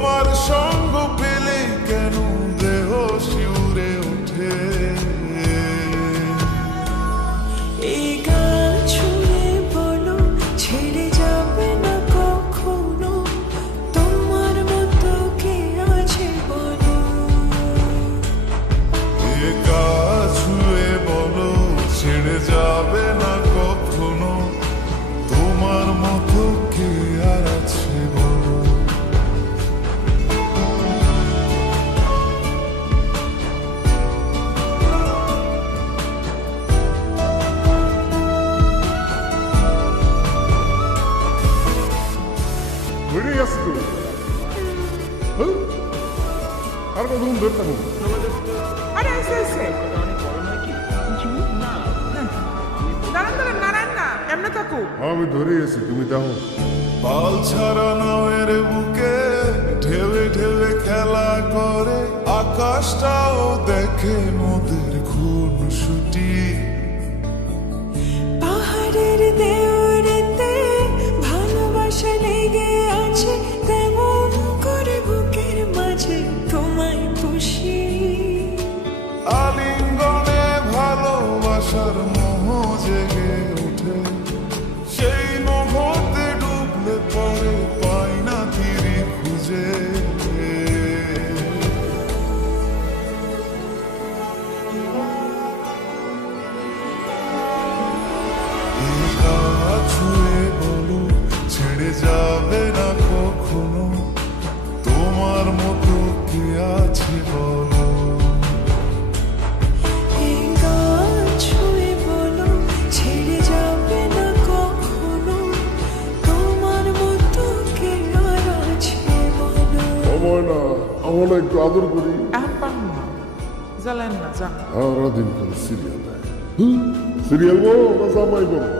তোমার সঙ্গ পেলে কেন দেহ শিউরে ওঠে। এই গান শুনে বলো ছেড়ে যাবে না কখনো, তোমার মতো কে আছে বলো। এ গান শুনে বলো ছেড়ে যাবে না কখনো, তোমার মতো কে আর আছে বলো। ঘুরে আসছি তো আর কতক্ষণ ধরে থাকবো? আরে এসে এসে দাঁড়ান দাঁড়ান নারায়ণ না এমনি থাকো। আমি ধরে এসেছি, তুমি দেখো। পাল ছাড়া নাওয়ের বুকে ঢেউে ঢেউে খেলা করে, আকাশটাও দেখে নদীর খুনসুটি। পাহাড়ের দেওরেতে ভালোবাসা লেগে আছে, তেমন করে বুকের মাঝে তোমায় পুষি। আলিঙ্গনে ভালোবাসার মোহ জেগে ওঠে, সেই মোহতে ডুবলে পরে পাই না তীরে খুঁজে। এই হাত ছুঁয়ে বলো ছেড়ে যাবে না কখনো, তোমার মতো কে আছে বলো। এই গান ছুঁয়ে বলো ছেড়ে যাবে না কখনো, তোমার মতো কে আর আছে বলো। সময় না, আমরা একটু আদর করি। এখন পারবো না, জ্বালেন না যান। সারাদিন খালি সিরিয়াল দেয়। সিরিয়াল বলো না জামাই বলো?